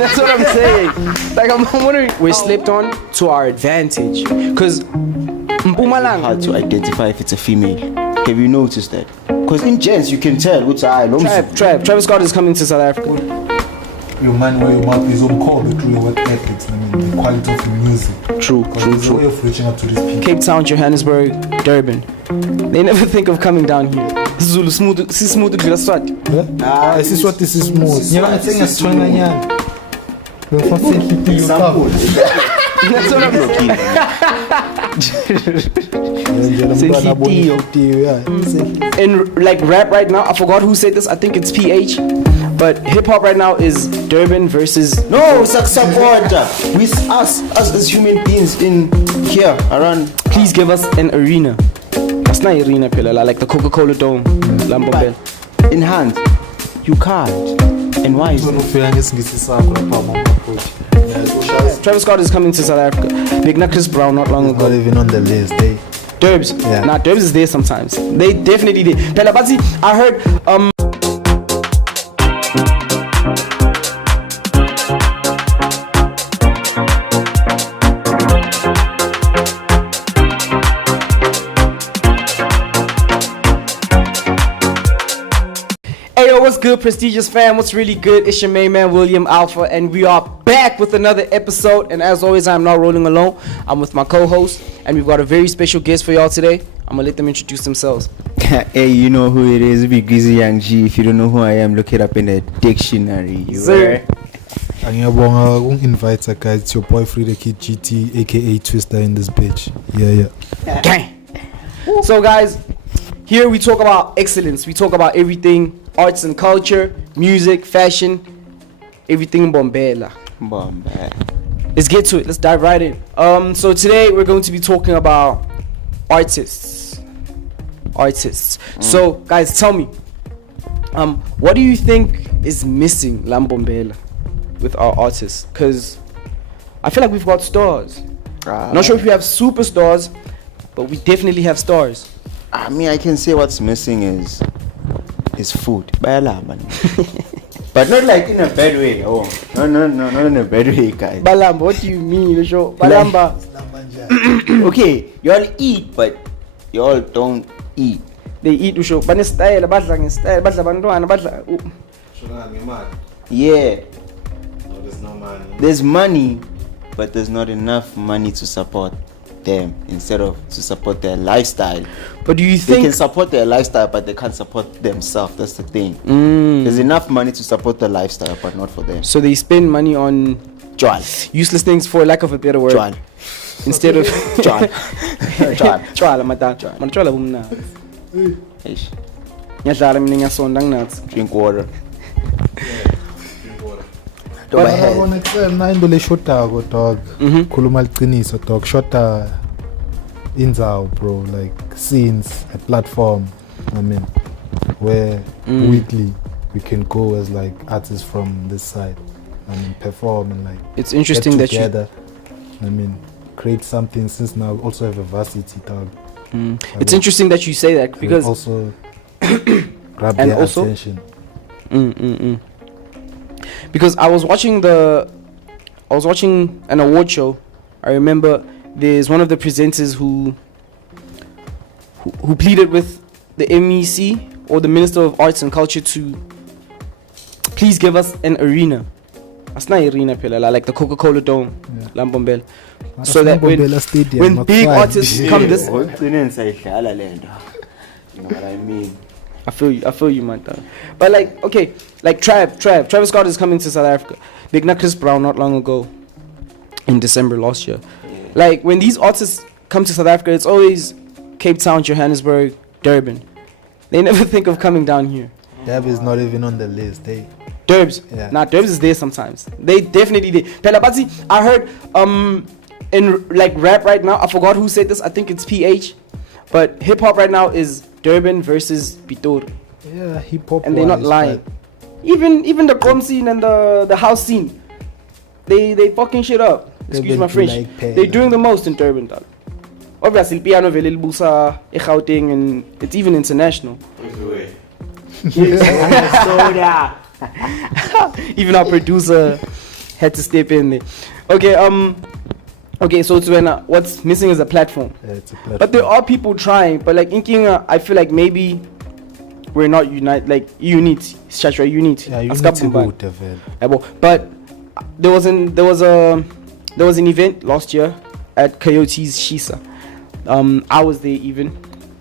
That's what I'm saying. Like I'm wondering, we're slept on to our advantage. Because Mpumalanga, hard to identify if it's a female. Have you noticed that? Because in gents you can tell which eye. Travis Scott is coming to South Africa. Your man where your mouth is on call through your work ethics. I mean, the quality of your music. True. There's a way of reaching up to these people. Cape Town, Johannesburg, Durban. They never think of coming down here. Zulu smooth, this smooth to Swat. This is what this is smooth. Yeah, I think it's strong. That's what I'm saying. In like rap right now, I forgot who said this. I think it's PH. But hip hop right now is Durban versus. No, support with us as human beings in here around. Please give us an arena. That's not arena, Pilala, like the Coca-Cola Dome, Lambo Bell. In hand, you can't. And why is that? Travis Scott is coming to South Africa. Big Chris Brown not long ago. Not even on the list, Derbs. Yeah. Nah, Derbs is there sometimes. They definitely did. Pelabati, I heard what's good, prestigious fam? What's really good? It's your main man, William Alpha, and we are back with another episode. And as always, I'm not rolling alone. I'm with my co-host, and we've got a very special guest for y'all today. I'm gonna let them introduce themselves. Hey, you know who it is. Big Greasy Young G. If you don't know who I am, look it up in the dictionary. Sir. I'm invite a guy. It's your boy Frida Kid GT, aka Twister, in this bitch. Yeah. Gang. So, guys, here we talk about excellence. We talk about everything. Arts and culture, music, fashion, everything Bombela. Let's get to it. Let's dive right in. So today we're going to be talking about artists. So guys, tell me, what do you think is missing Lambombela with our artists? Because I feel like we've got stars. Not sure if we have superstars, but we definitely have stars. I mean, I can say what's missing is food. But not like in a bad way. Oh, no, not in a bad way, guys. Balamba, what do you mean? Balamba. Okay, you all eat, but you all don't eat. They eat usho. Bane style, badla bantwana, badla. Yeah. No, there's no money. There's money, but there's not enough money to support them instead of to support their lifestyle. But do you they think can support their lifestyle, but they can't support themselves? That's the thing. There's enough money to support the lifestyle, but not for them. So they spend money on useless things, for lack of a better word. Instead of drink water. Shota inzaw, bro, like scenes, a platform, I mean, where weekly we can go as like artists from this side, I mean, perform and like it's interesting get that together, I mean, create something, since now we also have a varsity dog. It's interesting that you say that, because also grab their attention. Because I was watching an award show. I remember there's one of the presenters who pleaded with the MEC or the Minister of Arts and Culture to please give us an arena. That's not arena, Pilala, like the Coca-Cola Dome, Lambombel. So that when big artists come this, you know what I mean? I feel you, man. But like, okay, like Travis Scott is coming to South Africa. Big Chris Brown not long ago, in December last year. Like when these artists come to South Africa, it's always Cape Town, Johannesburg, Durban. They never think of coming down here. Deb is not even on the list. Derbs. Nah, Derbs is there sometimes. They definitely did. Pelabati, I heard in like rap right now, I forgot who said this. I think it's PH. But hip hop right now is Durban versus Pitor. Yeah, hip hop. And they're not lying. Even the prom scene and the house scene, they fucking shit up. Excuse my French. Like They're doing the most in Durban, dog. Obviously, piano vele libusa eGauteng, and it's even international. Even our producer had to step in there. Okay, okay, so to what's missing is a platform. Yeah, it's a platform. But there are people trying, but like in Kenya, I feel like maybe we're not united, like unity, Shashra, unity. Yeah, you need Askapumban. to go to vel. Yabo. But there was an event last year at Coyote's Shisa. I was there even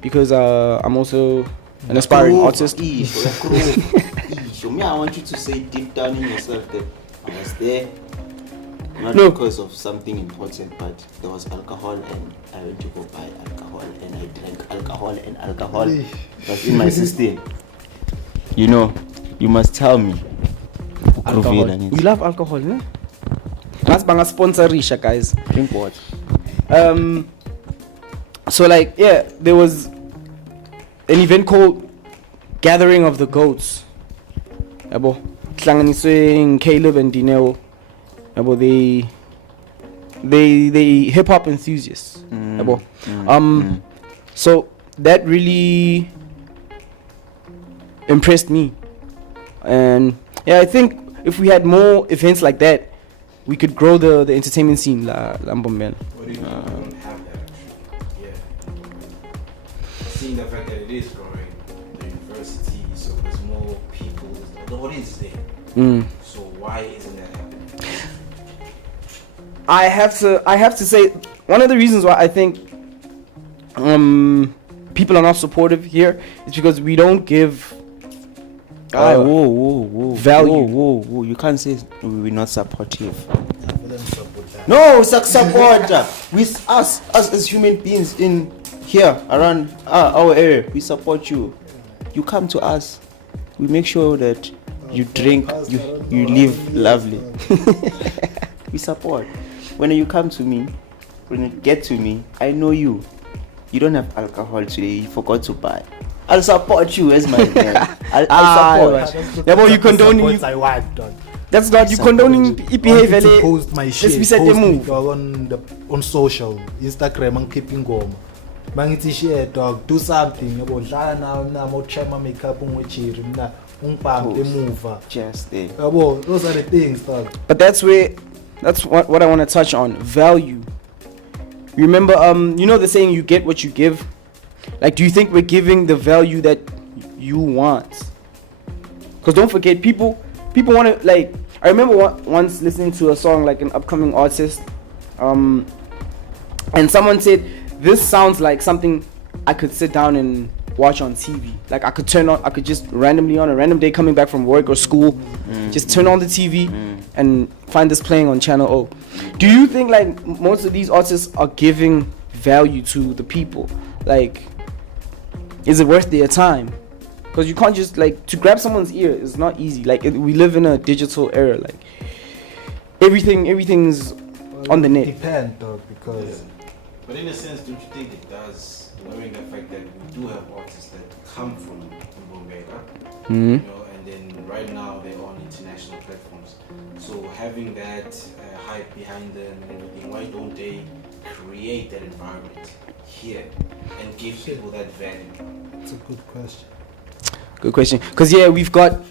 because I'm also an aspiring artist. Me, I want you to say deep down in yourself that I was there, not No. because of something important, but there was alcohol and I went to go buy alcohol and I drank alcohol and alcohol was in my system. You know, you must tell me. Alcohol. Provide We love alcohol, ne? That's banga sponsorisha, guys. drink what? So like yeah, there was an event called Gathering of the Goats. Yabo. Hlanganiswe Caleb and Dineo. Yabo, they hip hop enthusiasts. Yabo. So that really impressed me. And yeah, I think if we had more events like that, we could grow the entertainment scene la Mbombela. What do you mean we don't have that actually? Yeah. Seeing the fact that it is growing, the university, so there's more people, the audience is there. So why isn't that happening? I have to say one of the reasons why I think people are not supportive here is because we don't give whoa. value. Whoa. You can't say we're not supportive. No, support. With us as human beings in here around our area, we support you. You come to us, we make sure that you drink, you live lovely. We support. When you come to me, when you get to me, I know you. You don't have alcohol today. You forgot to buy. I'll support you as my man. I'll support. Yeah, but you condoning. I want, dog. That's not you condoning behavior. To post my shit. Let's set the Post me, move. dog, on social, Instagram, and keeping going. Mangithi share, dog. Do something. Yabo, dlala na mo chema makeup unwechiri na ungpampe emuva. Just there. Yabo, those are the things, dog. But that's what I want to touch on. Value. Remember, you know the saying, you get what you give. Like, do you think we're giving the value that you want? Because don't forget, people want to, like, I remember once listening to a song, like an upcoming artist, and someone said, this sounds like something I could sit down and watch on TV. Like, I could just randomly on a random day coming back from work or school, just turn on the TV and find this playing on channel O. Do you think, like, most of these artists are giving value to the people? Like, is it worth their time? Because you can't just, like, to grab someone's ear is not easy. Like, we live in a digital era. Like, everything's on the net. Depend, dog, because But in a sense, don't you think it does, knowing the fact that we do have artists that come from Bombay, you know, and then right now they're on international platforms. So having that hype behind them and everything, why don't they create that environment here and give people that value? it's a good question. Good question. Because yeah, we've got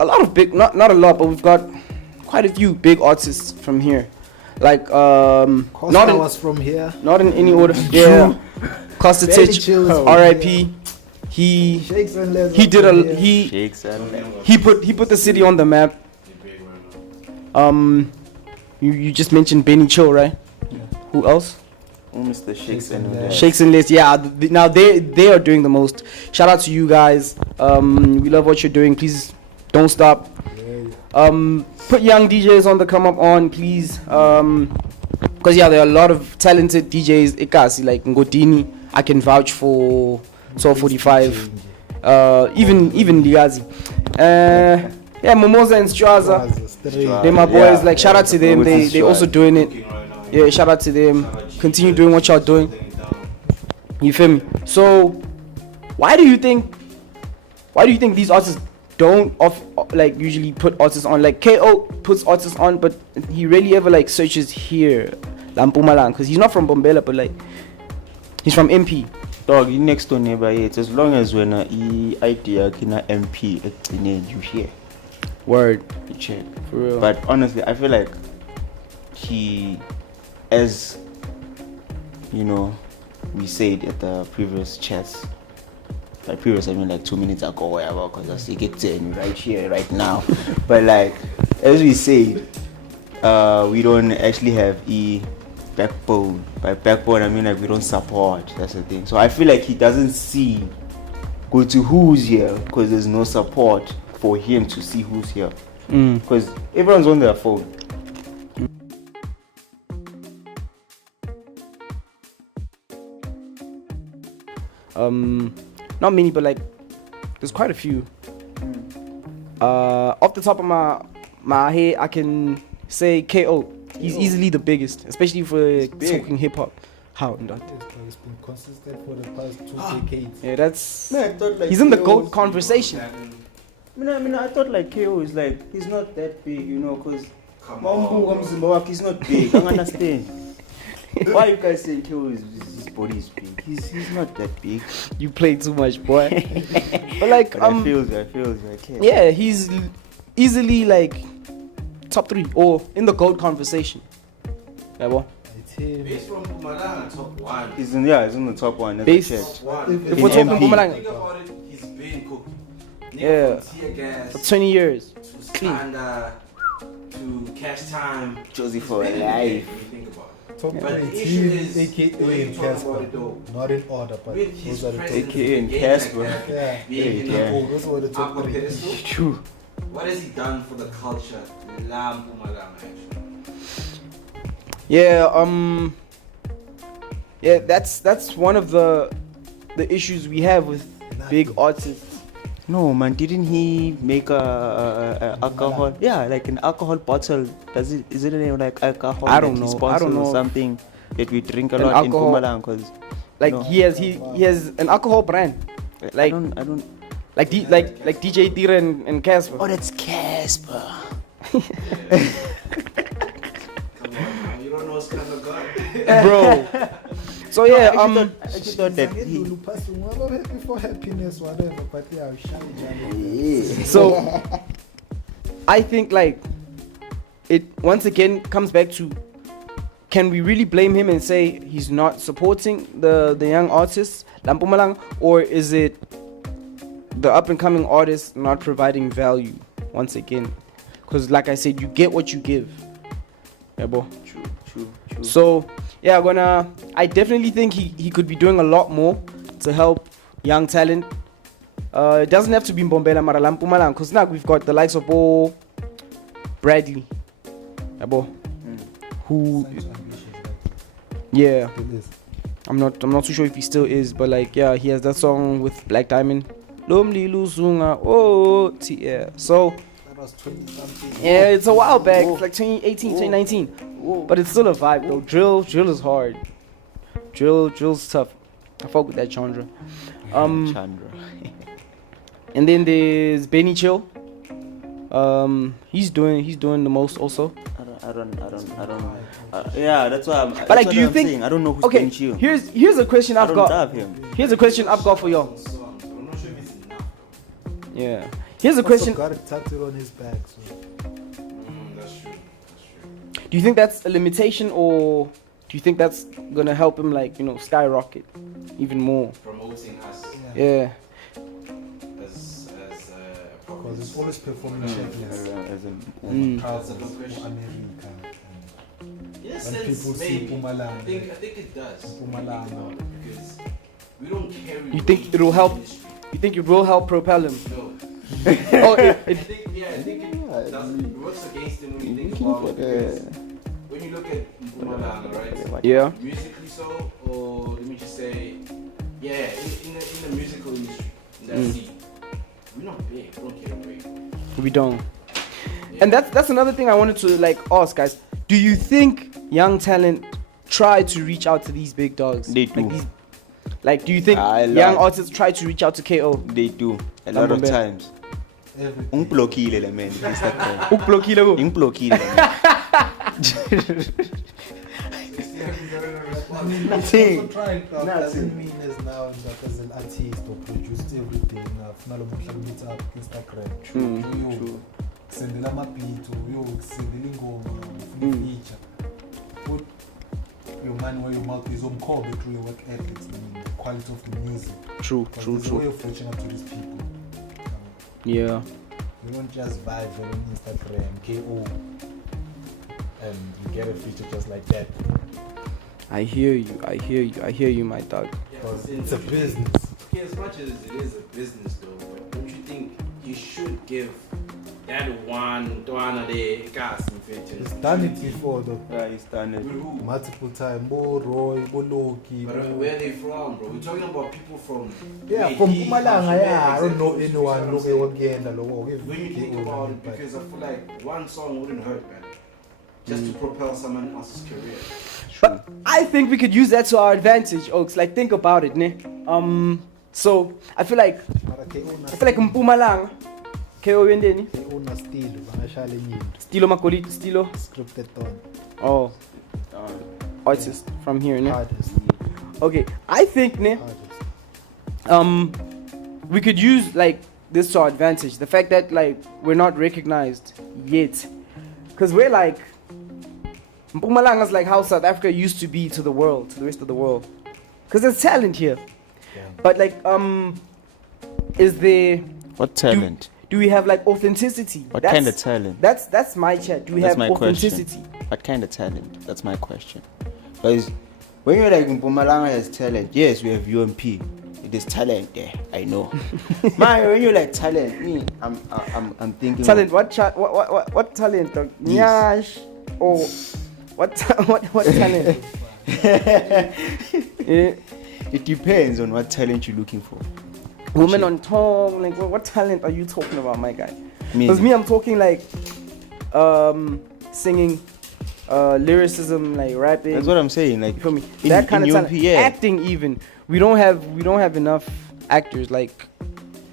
a lot of big, not a lot, but we've got quite a few big artists from here. Like Costa was from here. not in any order. Yeah, Costa Very Titch, chill is from R.I.P. He Shakes and Les he was did from a here. Shakes and he put the city on the map. You just mentioned Benny Chill, right? Who else? Mr. Shakes and Shakes and Lists, yeah. Now they are doing the most. Shout out to you guys. We love what you're doing. Please don't stop. Put young DJs on the come up on, please. Because yeah, there are a lot of talented DJs. Ikasi like Ngodini. I can vouch for Soul 45. Even Liazi. Yeah, Momoza and Straza. They're my boys. Yeah. Like, shout out to them. They also doing it. Yeah, shout out to them. Continue doing what y'all doing. You feel me? So, why do you think these artists don't usually put artists on? Like, KO puts artists on, but he rarely ever like searches here, Lampumalang, because he's not from Bombela, but like he's from MP. Dog, you next door neighbor, it's as long as when idea kina MP you hear. Word. You check. For real. But honestly, I feel like he, as you know, we said at the previous chats. By previous, I mean like 2 minutes ago, or whatever, because I see it right here, right now. But like, as we say, we don't actually have a backbone. By backbone, I mean like we don't support. That's the thing. So I feel like he doesn't see go to who's here because there's no support for him to see who's here. Because everyone's on their phone. Not many, but like there's quite a few. Off the top of my head, I can say KO. He's easily the biggest, especially for talking hip hop. How? Not? It's been consistent for the past 2 decades. Yeah, that's. Man, I thought like He's in the KO GOAT was- conversation. I mean, I thought like KO is like he's not that big, you know, because Come on. he's not big. I don't understand. Why you guys saying KO is his body is big? He's not that big. You play too much, boy. But like, But I feels like yeah, he's easily like top 3 or in the GOAT conversation. Yeah, boy. It's him. Based from Mpumalanga, top 1. he's in the top one. As I Base- checked. Top 1. If In we're talking MP. Mpumalanga, Think about it, he's been cooked. Yeah. From tear gas for 20 years. to clean. Skanda to cash time. Josie He's for been in life. there, when you think about it. Top But the 3 issue team, is, the way aka you talk about Casper. it though, Not in order, but with his those are the top presence 3. AKA in being Casper. like that, Yeah. being in Yeah. the Oh, those were the top upper 3. pedestal, True. what has he done for the culture? La Mpumalanga, actually. Yeah, yeah, that's one of the issues we have with big artists. No man, didn't he make a alcohol? Yeah, like an alcohol bottle. Is it like alcohol? I don't that he know. I sponsors don't know. or something that we drink a An lot alcohol- in Mpumalanga. Cause Like No. he has an alcohol brand. I Like don't. like DJ Tira and Casper. Oh, that's Casper. Come on, man. You don't know what's kind of God. Bro. So yeah, I actually thought that Happy he. for happiness, whatever, but yeah, shy. so I think like it once again comes back to, can we really blame him and say he's not supporting the young artists, Lampumalang, or is it the up and coming artists not providing value once again? Because like I said, you get what you give. Yeah, bro. True. So yeah, I definitely think he could be doing a lot more to help young talent. It doesn't have to be Mbombela Mara Lampumalang, because now we've got the likes of Bradley. Yeah, bro. Who yeah, It is. I'm not too sure if he still is, but like yeah, he has that song with Black Diamond. Lomli Luzunga. Oh, yeah. So That was 20 something. yeah, it's a while back. It's like 2018, 2019. But it's still a vibe though. Drill is hard. Drill's tough. I fuck with that genre. Chandra. And then there's Benny Chill. He's doing the most also. I don't. Yeah, that's why I'm. But like, do you think? Saying. I don't know who's Okay, Ben Chill. here's a question I I've don't got. love him. Here's a question I've got for y'all. Songs, but I'm not sure if it's enough. Yeah. Here's a Also question. got it tattooed on his back. So. That's true. Do you think that's a limitation, or do you think that's gonna help him like skyrocket even more? Promoting us Yeah. as a proper. Because it's always performing checklist. That's a good question. America. In a When sense, people see maybe. I Mpumalanga. think it does. Mpumalanga. Because we don't carry. You think weight it'll in help? the industry. You think it will help propel him? No. Oh, I think it does. It works against him when you think about it. Because when you look at Mpumalanga, right? yeah. Musically so, or let me just say, yeah, in the musical industry, in that scene, we're not big. We don't carry weight. We don't. And that's another thing I wanted to like ask guys. Do you think young talent try to reach out to these big dogs? They do. Like, do you think I young love- artists try to reach out to KO? They do a lot of Lambo. times. Everything. Unblockile le man. Instagram. Ukblokile go. Unblockile. Also trying to doesn't mean as now as an artist or produced everything. Meet up Instagram. True. kusendela ama-beat uyokusendela ingoma ufuna i-feature. Put your money where your mouth is umkhombe through your work ethics, the quality of the music. True. There's a way of reaching out to these people. Yeah. You don't just vibe on Instagram, KO, and you get a feature just like that. I hear you, my dog. Because it's a business. Okay, as much as it is a business though, but don't you think you should give that one day gas in He's features? done it before though. Yeah, he's done it. With who? Multiple times. Bo Roy, Bo Loki. But where are they from, bro? We're talking about people from Yeah, Haiti, from Mpumalanga, yeah. I don't know exactly. anyone You see what I'm saying? looking When you think about it, because I feel like one song wouldn't hurt, man. Just to propel someone else's career. But I think we could use that to our advantage, Oaks. Like, think about it, ne? So I feel like Mpumalanga, KO Yendeni, Stilo Makolito, Stilo, scripted on oh, artist from here, ne? artist. Okay, I think, ne? We could use like this to our advantage. The fact that like we're not recognized yet, because we're like Mpumalanga is like how South Africa used to be to the world, to the rest of the world. Because there's talent here, Yeah. but like is there? What talent? Do we have like authenticity? What kind of talent? That's my chat. Do we That's have my authenticity? What kind of talent? That's my question. But when you're like Mpumalanga has talent, yes, we have UMP. It is talent there. I know. Man, when you're like talent, me, I'm thinking Talent? What talent? Dog? Yes. Nyash or what talent? Yeah. It depends on what talent you're looking for. Women on tongue, like what talent are you talking about, my guy? Me. Because me, I'm talking like singing, lyricism, like rapping. That's what I'm saying. Like You feel me? in- That kind in of UMP, talent. yeah. Acting even. We don't have enough actors. Like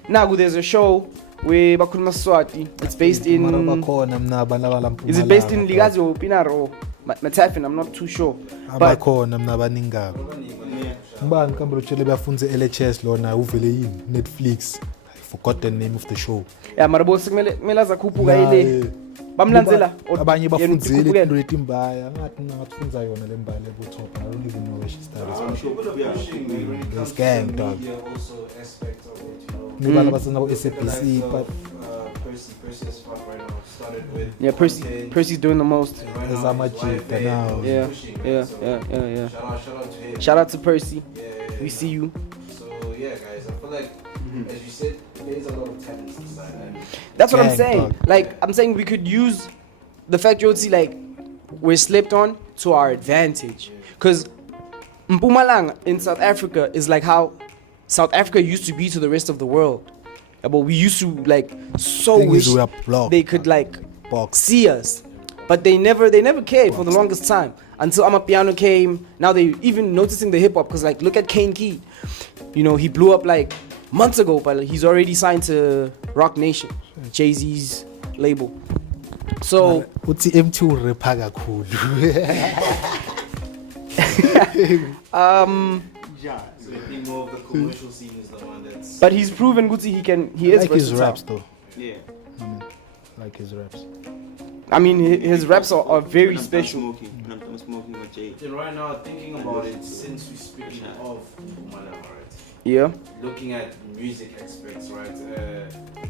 now there's a show where bakhuluma Swati. It's based in. Is it based in Ligazi or Pinar or Matafin? I'm not too sure. But Abakhona mna abaningi kabi. Ngibani kambe utshele bafunze LHS lona uvele yini Netflix. I forgot the name of the show. yeah, marabo kumele zakhuphuka Nah, ile. Bamlandzela. abanye Yena bafundzile ukhuphuke. into letimbaya ngathi ngafunza yona le mbali ebuthopa. I don't even know where she started. I'm sure we'll be pushing when it comes gang, to the dog. media also aspect of it, you know. Ngibala basena ku The SABC likes but of, Percy as fuck right now. Started with Yeah, content, Percy's doing the most. and right There's now a his magic wife, now. is Yeah, pushing, yeah, man. So yeah. Shout out to him. Shout out to Percy. Yeah, We see you. So yeah, guys, I feel like, as you said, there is a lot of talent inside, and That's what I'm Gang, saying. dog. Like I'm saying, we could use the fact you see like we're slept on to our advantage. Because Mpumalanga in South Africa is like how South Africa used to be to the rest of the world. Yeah, but we used to like so thing wish is we are blocked. they could like Box. see us, but they never cared for the longest time until Amapiano came. Now they even noticing the hip hop because like look at Kane Key, you know he blew up like months ago, but he's already signed to Rock Nation, Jay-Z's label. So uthi M2 rapper kakhulu. so I think more of the commercial scene is the one that's. but he's proven Gucci he is Like his versatile. raps though. Yeah. Like his raps. I mean his raps are very When I'm special. When I'm done smoking with Jay. And right now, thinking about it, since we're speaking of Mpumalanga, right? Yeah. Looking at music aspects, right?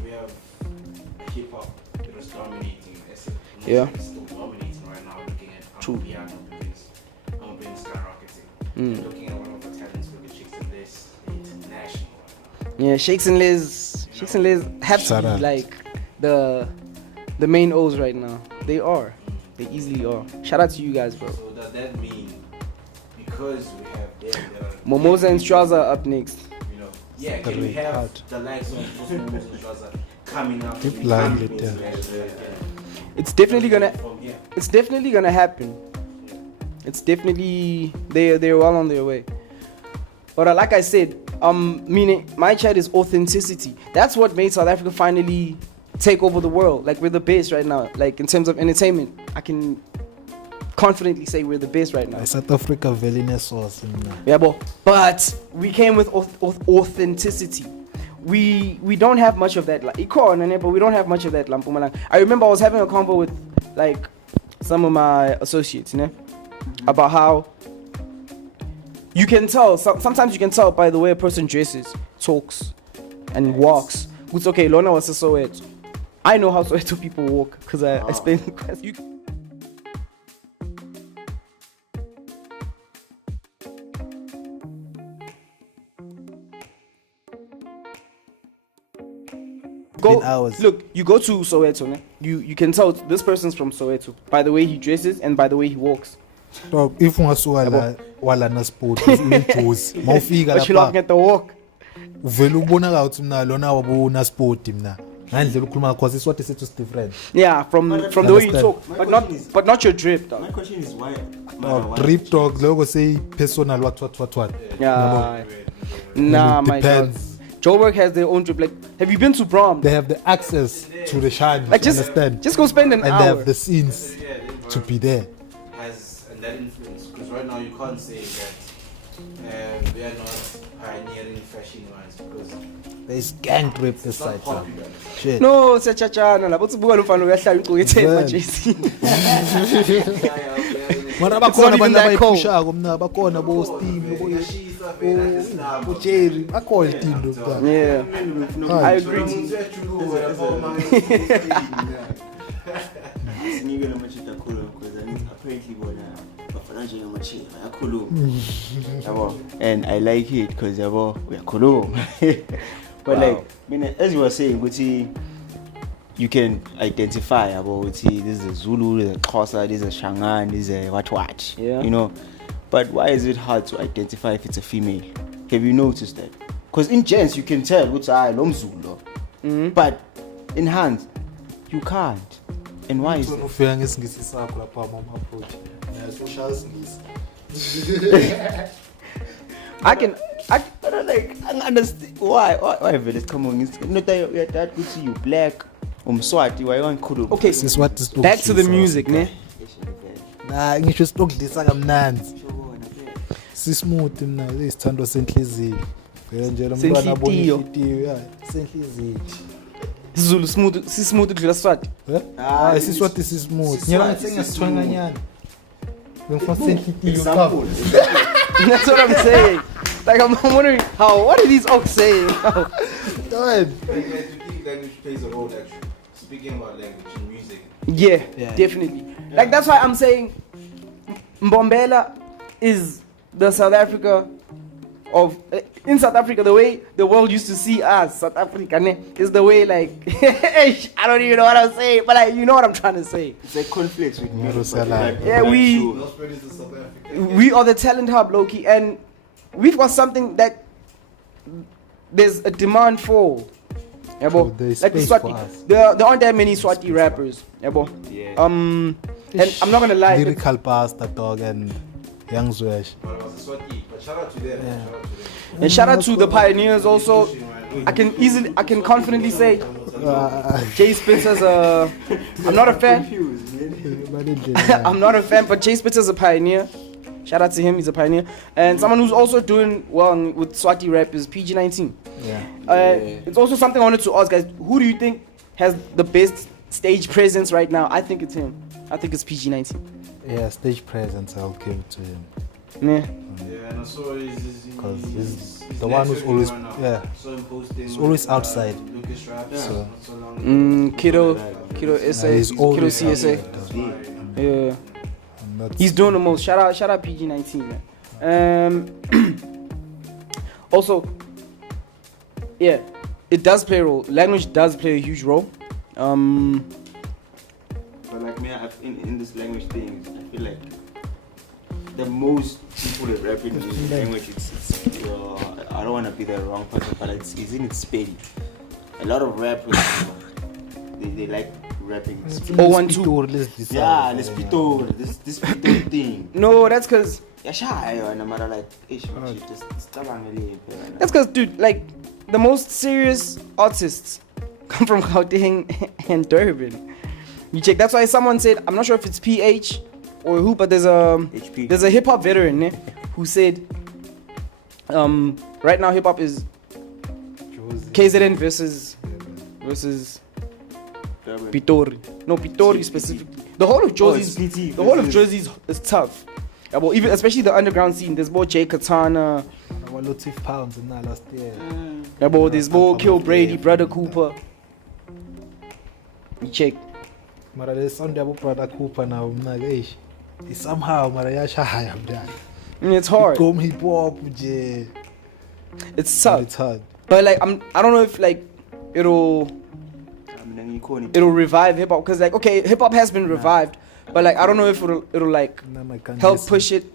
We have hip hop that was dominating. Yeah. It's still dominating right now. Looking at True. piano being skyrocketing. Mm. Looking at one of the talents for the chicks in this international right Yeah, Shakes and Liz have to Shout be out. like the main O's right now. They are. They easily are. Shout out to you guys, bro. now. So does that mean because we have them that are Momoza and Straza are up next. you know, yeah, can we Straight have out. the likes of those Momoza and Straza coming out? Keep to be lying coming it to down. the It's definitely gonna from here. it's definitely gonna happen. It's definitely they're well on their way. But like I said, meaning my chat is authenticity. That's what made South Africa finally take over the world. Like we're the best right now. Like in terms of entertainment, I can confidently say we're the best right now. South Africa very sauce in Yeah, but we came with authenticity. we don't have much of that. Like, but we don't have much of that. I remember I was having a convo with like some of my associates, about how you can tell. Sometimes you can tell by the way a person dresses, talks, and walks. It's okay. Lona was a Soweto. I know how Soweto people walk because I spend. You, Been hours. Look, you go to Soweto, you can tell this person's from Soweto by the way he dresses and by the way he walks. Dog, if ungasuka wala na sport uyijozi mawufika But you're looking lapha at the walk. uvela ubonaka ukuthi mina lona wabona sport mina ngandlela ukukhuluma because iswati sethu is different. Yeah, from the way you talk, but not your drip, dog. My question is why? Drip dog logo say personal what. Yeah. Nah, my God. Depends. Joburg has their own drip. Like, have you been to Brom? They have the access to the shine. Like, understand? just go spend an and hour. they have the scenes to be there. And that influence, because right now you can't say that we are not pioneering fashion wise because There's gang drip this it's not side. popular. Shit. No, sechachana labo tsibuka lo mfana uyahlala ugqoke Man. majesi. Mara It's not bakhona even abantu that cold. abayipushako mna bakhona bo Steam bo Jerry bakhona itinto mntana. Yeah. I agree. Sinike lo machita khulu because apparently bona bafana njengamachila ayakhuluma. Yabo, and I like it because yabo uyakhuluma. But like mina as you were saying ukuthi you can identify about this is a Zulu, this is a Xhosa, this is a Shangaan, this is a what, Yeah. you know. But why is it hard to identify if it's a female? Have you noticed that? Because in gents you can tell which I am Zulu, but in hands you can't. And why is that? Ufika ngesingisi sakho lapha mama approach. Yeah, social singisi. I can I don't like I don't understand why Veles come on it's not that good to you black Umswati why you want khulu. okay. Siswati stock. Back to the music, ne? Nah, ngisho stokudlisa kamnandi. Sismooth mina isithando senhliziyo. Vele nje lo mntwana abona Senhliziyo. inhliziyo, yeah, senhliziyo. Zulu smooth ukudlula Swati. Ah, siswati sismooth. Nyala ngithi ngisithwanganyana. Ngifuna senhliziyo Example. That's what I'm saying. Like I'm wondering what are these oaks saying? Dog. Do you think language plays a role actually? Speaking about language and music. Yeah, definitely. Like that's why I'm saying Mbombela is the South Africa of in South Africa the way the world used to see us. South Africa is the way like I don't even know what I'm saying, but like you know what I'm trying to say. It's a conflict with me. Yeah, we are the talent hub, Loki, and we've got something that there's a demand for. Yeah, So there's like the space for Swati, us. there aren't that many Swati rappers. Yeah, and I'm not gonna lie. Lyrical pastor dog and Young Zwesh. But shout out to them. Yeah. Shout out to them. And shout out to the pioneers also. I can confidently say Jay Spencer's I'm not a fan. I'm not a fan, but Jay Spencer's a pioneer. Shout out to him, he's a pioneer. And someone who's also doing well with Swati rap is PG-19. Yeah. It's also something I wanted to ask guys. Who do you think has the best stage presence right now? I think it's him. I think it's PG-19. Yeah, stage presence I'll give it to him. Yeah. Yeah, and so Because he's the one who's always so imposed he's always outside. Lucas rap, So- not so long Kiddo SA, he's Kiddo always CSA. outside. Yeah. And that's- He's doing the most. Shout out PG-19, man. Also, yeah, it does play a role. Language does play a huge role. But like me, in this language thing, I feel like the most people that rap in this language, it's I don't want to be the wrong person, but it's in its steady. A lot of rappers, they like rapping. Oh, 1-2. Yeah, this pito thing. No, that's because Yeah, shy, no matter like, just stubbornly. dude, like the most serious artists come from Gauteng and Durban. You check. That's why someone said, I'm not sure if it's PH or who, but there's a hip hop veteran who said, right now hip hop is KZN versus Pitori. No, Pitori specifically. The whole of Jersey's PT the whole of versus- Jersey's is tough. Yeah, well, even especially the underground scene. There's more Jay Katana. Our Lotif pounds in that last year. Yeah, but there's more Kill Brady, Brother Cooper. You check. Mara the sound yabo brother Cooper now. I'm like, hey, somehow Mara yashaya mdani. It's hard. Come hip hop, je. It's tough. It's hard. But like I don't know if like it'll revive hip hop, because like okay, hip hop has been revived, but like I don't know if it'll like help push it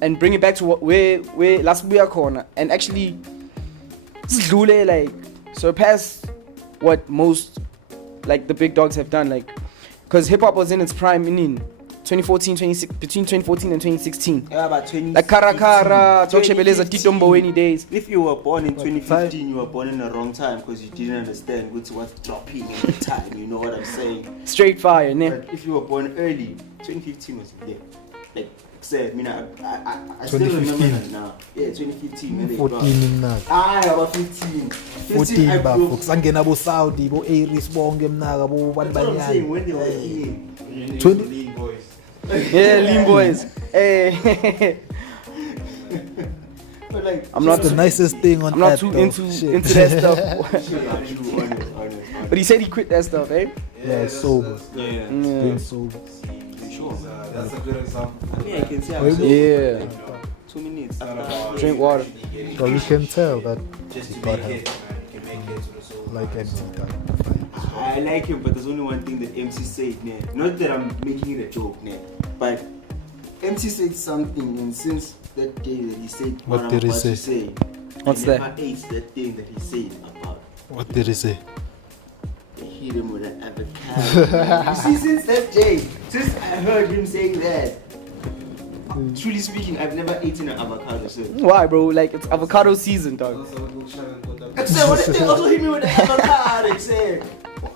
and bring it back to where last we are corner and actually sidlule, like surpass what most like the big dogs have done, like because hip hop was in its prime in 2014, between 2014 and 2016. Yeah, about 20. Like Karakara, Tokshebeleza, Tito Mboweni days. If you were born in 2015, you were born in the wrong time because you didn't understand what's dropping at the time. You know what I'm saying? Straight fire, ne? But if you were born early, 2015 was there. Like, say, I mean, I still remember that now. Yeah, 2015. when they 14 dropped. in that. About 15. 14 I ba grew- folks. Angena bo Saudi, bo Aries bonge mnaga, bo That's what I'm saying. Banbanyana. When they were in. 20 Lean boys. Yeah, lean boys. Hey. But like, I'm not The nicest thing on I'm not that too though. into Shit. that stuff. honest. But he said he quit that stuff, eh? Yeah, sober. Yeah. Being sober. Sure. That's a good example. Yeah, I can say Wait, I'm so- Yeah. 2 minutes. Drink water. So you can tell that Just he to got make help. it, man. You can make it to the soul. Like MC done. I like him, but there's only one thing that MC said, man. Not that I'm making it a joke, man. But MC said something, and since that day that he said, What did he say? What's I that? never ate that thing that he said about. What did he say? They hit him with an avocado. You see, since that day, since I heard him saying that, truly speaking, I've never eaten an avocado since. Why, bro? Like it's avocado season, dog. I said, what did they also hit me with the avocado? They said,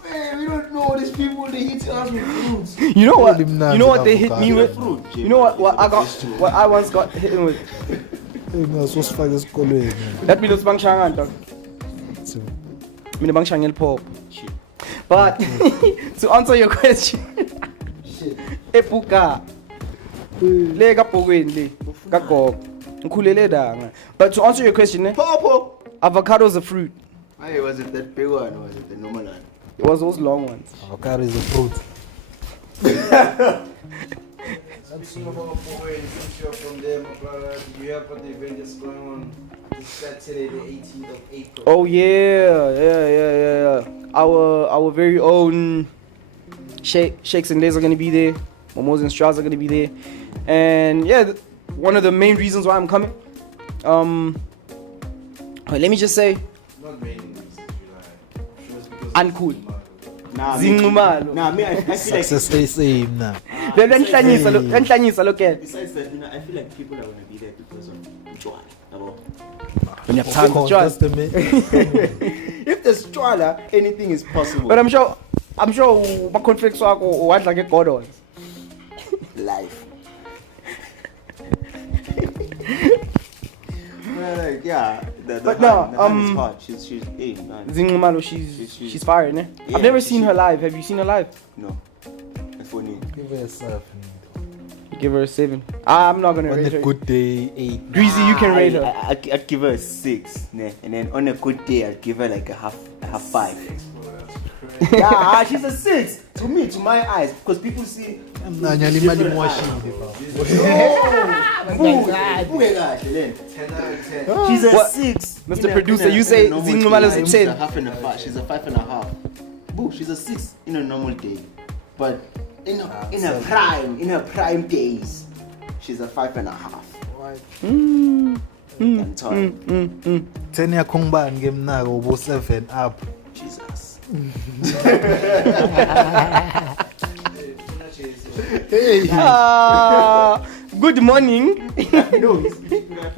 man, we don't know these people, they hit us with fruits. You know what? Told him not You know to what they hit me avocado. with? You know what? What I once got hit with. Hey, man, so sifake esikolweni, man. That means bang shangan, dog. So, Mina bang shangel pop. But to answer your question, epuka le ka pokweni le ka gogo ngikhulele danga. But to answer your question, Popo! avocado is a fruit. Hey, was it that big one or was it the normal one? It was those long ones. avocado is a fruit. Speaking about Boy, since you're from there, my brother, do you have what the event is going on this Saturday, the 18th of April? Oh yeah. Our very own Shakes and Lays are gonna be there. Momos and Straws are gonna be there, and yeah, one of the main reasons why I'm coming. Let me just say, Not main reasons, you like. I'm sure it's because uncool. Nah, Zingumalo. Nah, me, I feel like. Success stay same now. Lenhlanyisa look at. Besides that, you know, I feel like people are gonna be there because of Joanna. When you have time to Of try. course, that's the main. If there's Joanna, anything is possible. But I'm sure my conflicts are what like a god on. Life. Like, yeah, the But hand, no, the hand is hard. She's hey, man. Zingumalo, she's fire, ne? Yeah, I've never seen she- her live. Have you seen her live? No, that's funny. Give her a 7. Give her a 7. I'm not gonna On rate a her. good day, 8. Greasy, you can rate her. I'd give her a 6, ne? And then on a good day, I'd give her like a half 5. Yeah, she's a 6 to me, to my eyes, because people see. Nanyali mali mwashindi. She's a What? 6. Mr. Producer, you say Zingumalo's a 10. She's a half and a 5. She's a 5.5. Boo, she's a 6 in a normal day, but in her prime days, she's a 5.5. I'm sorry. 10 ya kongbani ngemnaka ubo 7 up. Jesus. Hey. Good morning. No,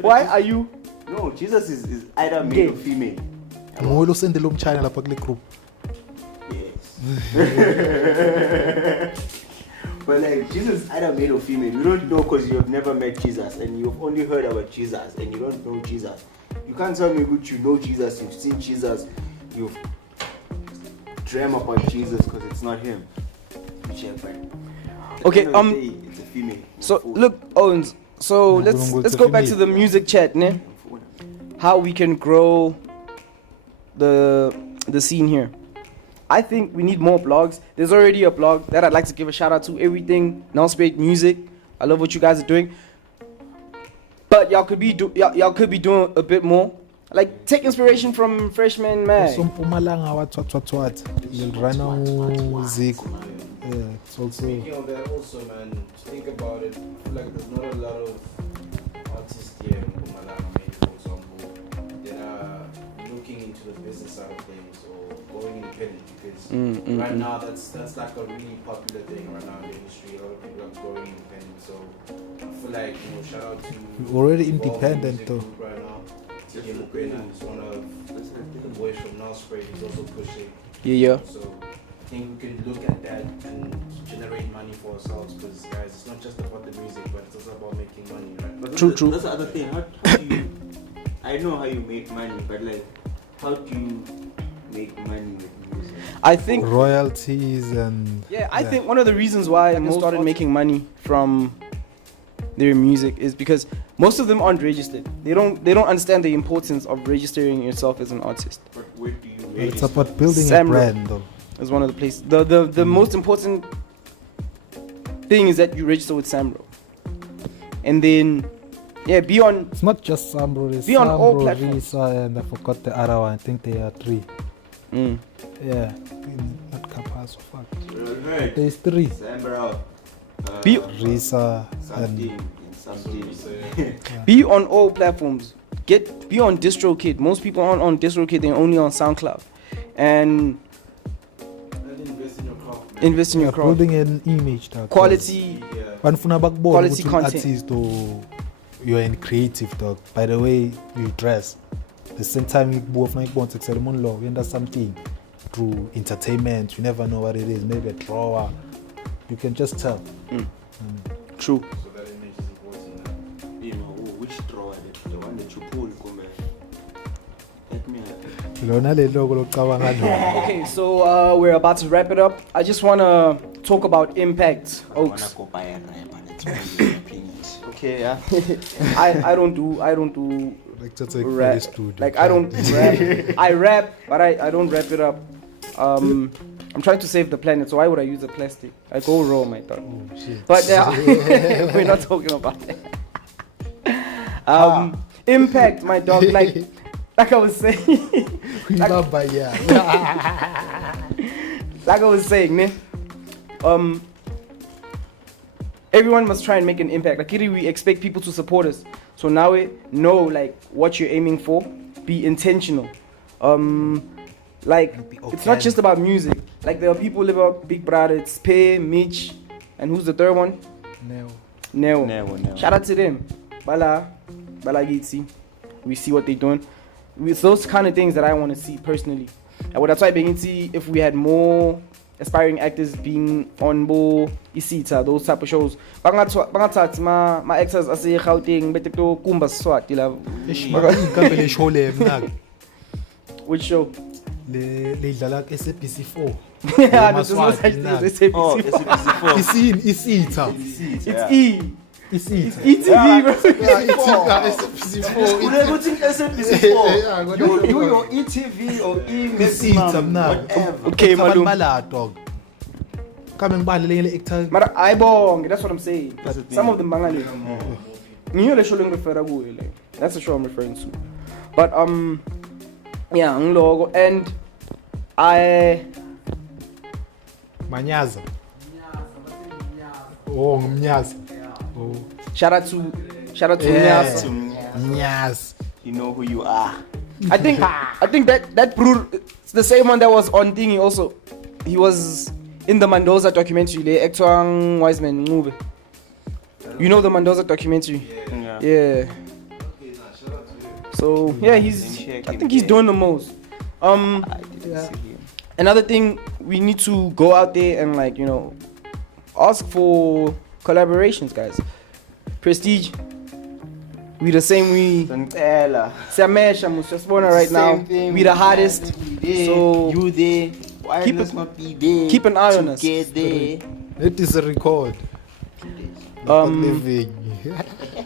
Why are you? No, Jesus is either male Gay. or female. Ngolo sendele umchina lapha kule group. Yes. But like Jesus is either male or female. You don't know because you've never met Jesus and you've only heard about Jesus and you don't know Jesus. You can't tell me good you know Jesus, you've seen Jesus, you dream about Jesus because it's not him. Okay, It's a female. So look, Owens. So let's go back to the music chat, ne? How we can grow the scene here. I think we need more blogs. There's already a blog that I'd like to give a shout out to. Everything Nonspaid Music. I love what you guys are doing. But y'all could be doing a bit more. Like take inspiration from Freshman Man. Mpumalanga what. Rana Zico. Yeah, it's also. Speaking of that, also, man, think about it. I feel like there's not a lot of artists here in Mpumalanga, maybe, for example, that are looking into the business side of things or going independent because right now that's like a really popular thing right now in the industry. A lot of people are going independent. So I feel like, shout out to We're already Evolve independent Music though. Group right now. TJ Mukwena is one of the boys from Nelspruit. He's also pushing. Yeah. So I think we can look at that and generate money for ourselves because, guys, it's not just about the music, but it's also about making money, right? But True. That's the other thing. How do you? I know how you make money, but like, how do you make money with music? I think Royalties and. I think one of the reasons why most started making money from their music is because most of them aren't registered. They don't understand the importance of registering yourself as an artist. But where do you? It's about building Samro a brand though. Is one of the places. The most important thing is that you register with Samro. And then be on It's not just Sambro, it's Be on all Sambro, platforms. Risa, and I forgot the other one. I think they are 3. mm. Yeah. Not Kapaso, fuck. Right. There's 3. Sambro. Be Risa Something. and Be on all platforms. Be on DistroKid. Most people aren't on DistroKid. They're only on SoundCloud. And invest in your craft. invest in your craft. building an image. Dog. Quality. Banfuna bakubona Quality ukuthi content. artist or you're in creative dog. By the way you dress. The same time you go from to ceremony law, you end something through entertainment. You never know what it is. Maybe a drawer. You can just tell. True. So that image is important. Which drawer? The one that you pull, come let me Lona le logo lokucabanga lo. Okay, so we're about to wrap it up. I just want to talk about impact, Oaks. go buy a rapper. That's my opinions. Okay, yeah. I don't do Like just like rap. the studio. Like I don't rap. I rap, but I don't wrap it up. I'm trying to save the planet, so why would I use a plastic? I go raw, my dog. Oh shit. But we're not talking about that. Impact, my dog. Like I was saying. like I was saying, ne? Everyone must try and make an impact. Like we expect people to support us. So now we know like what you're aiming for. Be intentional. Like it's not just about music. Like there are people who live out Big Brother, it's Pay, Mitch, and who's the third one? Neo. Shout out to them. Bala Gitsi. We see what they're doing. With those kind of things that I want to see personally. And that's why I begin to see if we had more aspiring actors being on board Isita, those type of shows. Bangathat my actors ase Gauteng bete to Kumba Swati la. Which show? Le idlala SABC 4. Yeah, there's no such thing as SABC. Oh, SABC4. Isita. It's E. It's ETV, bro. SABC4. You your ETV or Isita whatever. Okay, Malum. dog. Come and buy the actor. Mara Aibong, that's what I'm saying. That's the thing. Some of them Bangali. You know, show refer to that's the show I'm referring to. But yeah, logo and I Manyaza. Oh, Mnyaza. Oh. shout out to Yeah. Nyasa. Mnyaz. You know who you are. I think that Brur, it's the same one that was on thingy also. He was in the Mendoza documentary, the Ektuang Wiseman movie. You know the Mendoza documentary? Yeah. So yeah, I think he's doing the most. Another thing, we need to go out there and like, ask for collaborations, guys. Prestige, We the same. We Santella. Samesha Musasbona right now. Same thing. We the hardest. So You there. Why keep let's it- not be there? keep an eye on to us. Get there. It is a record. Living.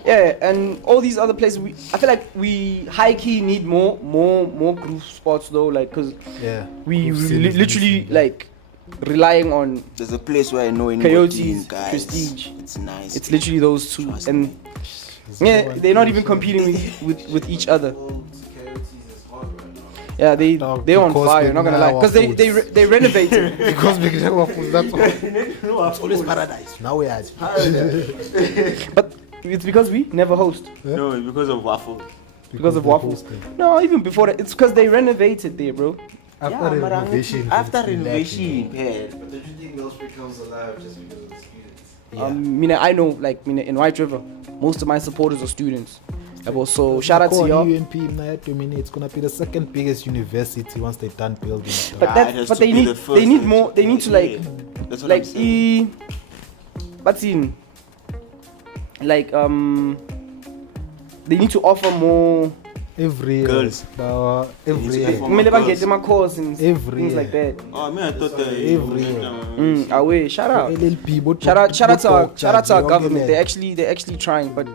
yeah, and all these other places. I feel like we high key need more group spots though, like because Yeah. we We've seen it literally recently. like relying on. There's a place where I know in Coyotes, Bodine, guys. Prestige. It's nice. It's literally those two, Trust and There's yeah, no one they're not place even where- competing with each other. Coyotes is hard right now. Yeah, Dog, they're on because fire. we Not gonna know lie, our because they foods. they renovated. Because we can have food, that's all. It's always paradise. Now we are. But it's because we never host. No, it's because of waffle. Because of they waffles. hosted. No, even before that, it's because they renovated there, bro. After but renovation. After it's been renovation, lacking. yeah. But don't you think Millsbridge comes alive just because of the students? Yeah. I know, like, in White River, most of my supporters are students. So shout out to Call y'all. UNP in it's gonna be the second biggest university once they're done building. stuff. But Ah, that, it has but to they be need, the they first need one more. They need to like, Yeah. That's what I'm like saying. what's in, like they need to offer more. Every year, Girls. every It's year, like for- Maybe they get them a course and Every things year. like that. Oh man, I thought that Every year. Away, shout out. LLP, but Shout out to our Charge, government. They're actually trying. But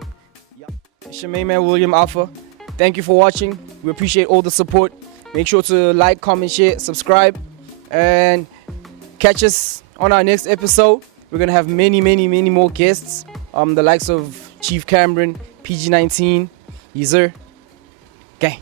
yeah. It's your main man William Alpha. Thank you for watching. We appreciate all the support. Make sure to like, comment, share, subscribe, and catch us on our next episode. We're gonna have many more guests. The likes of Chief Cameron, PG-19, Yeezer. Okay.